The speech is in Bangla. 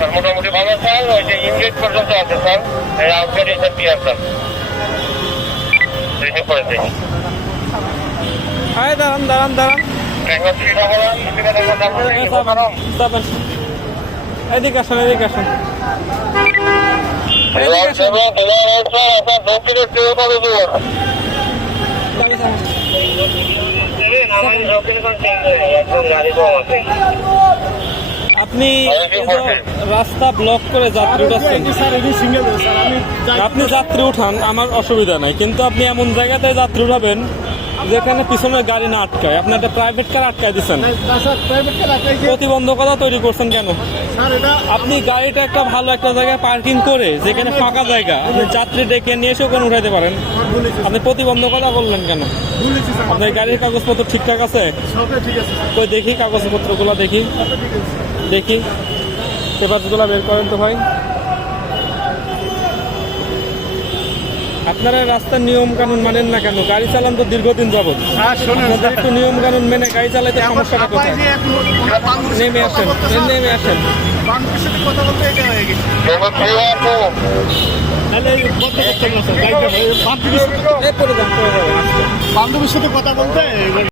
স্যার মোটামুটি ভালো স্যার, ওই যে ইংরেজ পর্যন্ত আছে স্যার, এই আউটগেট স্যার ক্লিয়ার স্যার। রিসিভ করে দিই। আরে দাঁড়ান দাঁড়ান দাঁড়ান, ট্যাঙ্গো 311 যাবেন। এদিকে আসুন, এদিকে আসুন। আপনার দক্ষিণের ট্রেন করে দেবেন। গাড়ি থামান। আপনি এই যে রাস্তা ব্লক করে যাত্রী উঠাচ্ছেন, আপনি যাত্রী উঠান, আমার অসুবিধা নাই, কিন্তু আপনি এমন জায়গাতে যাত্রী উঠাবেন যেখানে পিছনে গাড়ি না আটকায়। আপনি একটা প্রাইভেট কার আটকায় দিচ্ছেন, প্রতিবন্ধকতা তৈরি করছেন কেন? আপনি গাড়িটা একটা ভালো একটা জায়গায় পার্কিং করে, যেখানে ফাঁকা জায়গা, আপনি যাত্রী ডেকে নিয়ে এসে ওখানে উঠাইতে পারেন। আপনি প্রতিবন্ধকতা করলেন কেন? আপনার গাড়ির কাগজপত্র ঠিকঠাক আছে? তো দেখি কাগজপত্রগুলো, দেখি দেখি পেপারসগুলো বের করেন তো ভাই। আপনারা রাস্তার নিয়ম কানুন মানেন না কেন? গাড়ি চালান তো দীর্ঘদিন যাবত, আপনাদের একটু নিয়ম কানুন মেনে গাড়ি চালাইতে সমস্যাটা কোথায়? নেমে আসেন, নেমে আসেন। বান্ধবীর সাথে কথা বলতে